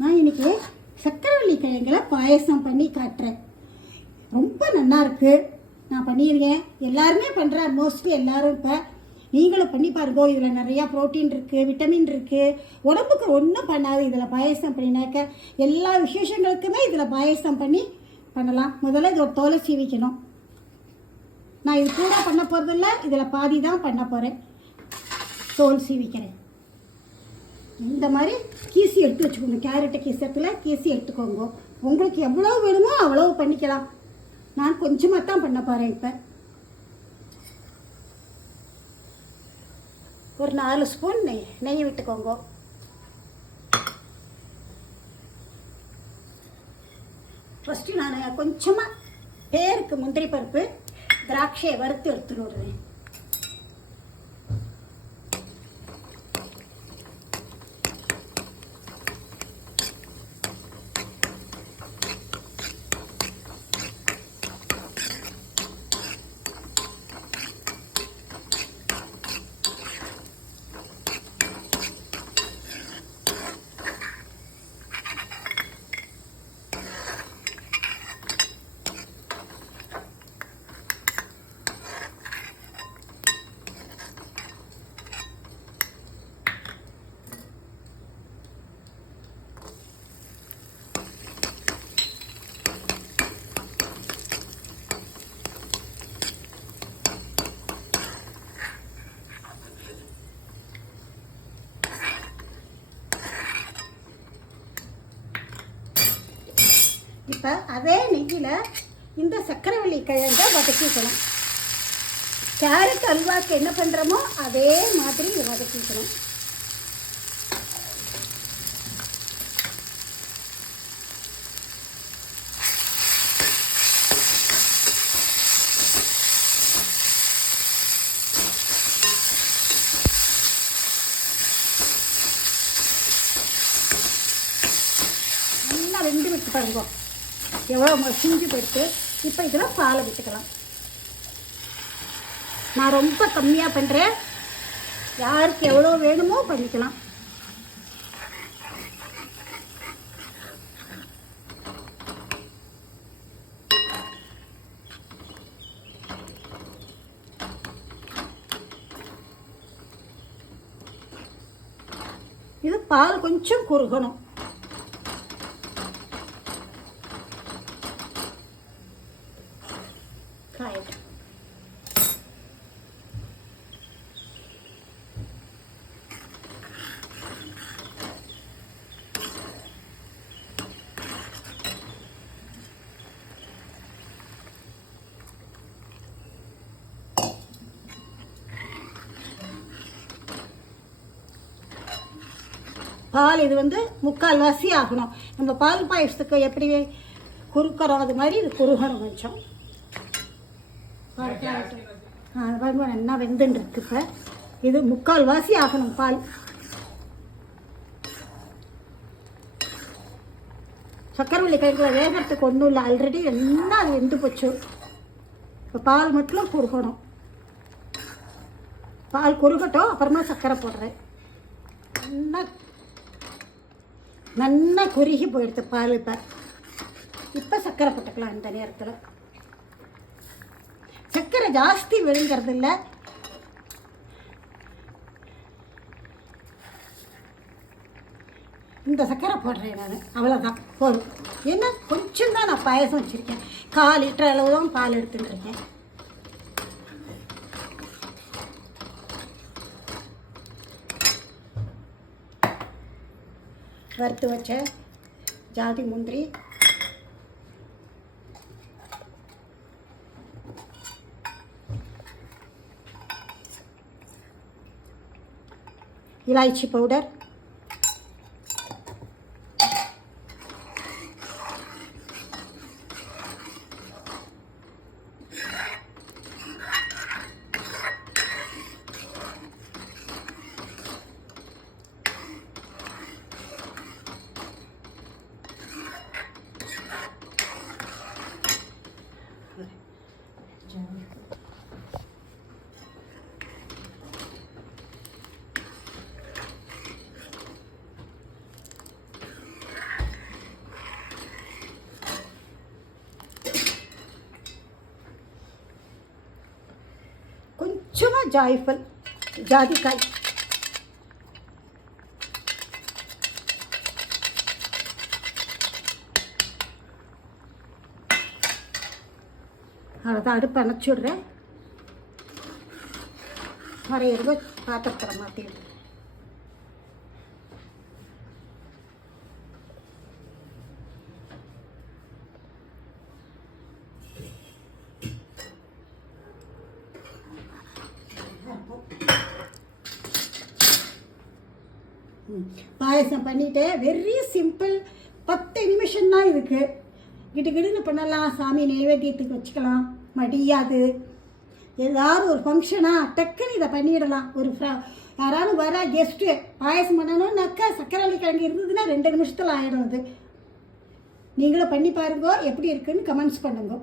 நான் இன்னைக்கு சக்கரவள்ளி கிழங்குல பாயசம் பண்ணி காட்டுறேன். ரொம்ப நல்லா இருக்கு. நான் பண்ணியிருக்கேன். எல்லாருமே பண்ணுறாரு, மோஸ்ட்லி எல்லாரும். இப்போ நீங்களும் பண்ணி பாருங்க. இதில் நிறையா ப்ரோட்டீன் இருக்குது, விட்டமின் இருக்குது. உடம்புக்கு ஒன்றும் பண்ணாது. இதில் பாயசம் பண்ணினாக்க எல்லா விசேஷங்களுக்குமே இதில் பாயசம் பண்ணி பண்ணலாம். முதல்ல இதில் தோலை சீவிக்கணும். நான் இது கூட பண்ண போகிறதில்ல, இதில் பாதி தான் பண்ண போகிறேன். தோல் சீவிக்கிறேன். இந்த மாதிரி கீசி எடுத்து வச்சுக்கோங்க. கேரட்டு கீசத்தில் கீசி எடுத்துக்கோங்க. உங்களுக்கு எவ்வளோ வேணுமோ அவ்வளோ பண்ணிக்கலாம். நான் கொஞ்சமாக தான் பண்ண போகிறேன். இப்போ ஒரு 4 ஸ்பூன் நெய் விட்டுக்கோங்க. ஃபஸ்ட்டு நான் கொஞ்சமாக பேருக்கு முந்திரி பருப்பு, திராட்சையை வறுத்து எடுத்துட்டு விடுறேன். இப்போ அதே நெய்யில் இந்த சக்கரவள்ளி கிழங்கை வதக்கிக்கணும். கேரட் அல்வாக்கு என்ன பண்ணுறோமோ அதே மாதிரி வதக்கிக்கணும். நல்லா வெந்து விட்டு பாருங்க எவ்வளோ மசிஞ்சு போயிட்டு. இப்போ இதில் பாலை விட்டுக்கலாம். நான் ரொம்ப கம்மியாக பண்ணுறேன். யாருக்கு எவ்வளோ வேணுமோ பண்ணிக்கலாம். இது பால் கொஞ்சம் குறுகணும். பால் இது வந்து 3/4 வாசி ஆகணும். நம்ம பால் பாயசத்துக்கு எப்படி குறுக்கிறோம் அது மாதிரி இது குறுகணும் கொஞ்சம். நல்லா வெந்துன்னு இருக்கு. இப்போ இது 3/4 வாசி ஆகணும் பால். சக்கரவள்ளி கிழங்குல வேகிறதுக்கு ஒன்றும் இல்லை, ஆல்ரெடி எல்லாம் அது வெந்து போச்சு. இப்போ பால் மட்டும் குறுகணும். பால் குறுகட்டும், அப்புறமா சர்க்கரை போடுறேன். நல்லா குறுகி போயிடுது பால். இப்போ சர்க்கரை போட்டுக்கலாம். இந்த நேரத்தில் சர்க்கரை ஜாஸ்தி விழுங்கிறது இல்லை. இந்த சர்க்கரை போடுறேன் நான், அவ்வளோதான் போதும். ஏன்னா கொஞ்சம் தான் நான் பாயசம் வச்சுருக்கேன். 1/4 லிட்டர் அளவு தான் பால் எடுத்துட்டு இருக்கேன். வறுத்து வச்ச ஜாதி முந்திரி, இலாய்ச்சி பவுடர், கொஞ்சமாக ஜாய்ஃபல் ஜாதிக்காய், அவ்வளோதான். அடுப்பு அணைச்சி விட்றேன். மறையிறது பாத்திரத்தில் மாற்றிடுறேன். பாயசம் பண்ணிட்டேன். வெரி சிம்பிள், 10 நிமிஷம் தான் இதுக்கு. கிடுகிடுன்னு பண்ணலாம். சாமி நைவேத்தியத்துக்கு வச்சுக்கலாம். மடியாது ஏதாவது ஒரு ஃபங்க்ஷனாக டக்குன்னு இதை பண்ணிடலாம். ஒரு யாராவது வர கெஸ்ட்டு பாயசம் பண்ணணும்னாக்கா சக்கரவள்ளி கிழங்கு இருந்ததுன்னா 2 நிமிஷத்தில் ஆகிடும். அது நீங்களும் பண்ணி பாருங்க, எப்படி இருக்குன்னு கமெண்ட்ஸ் பண்ணுங்க.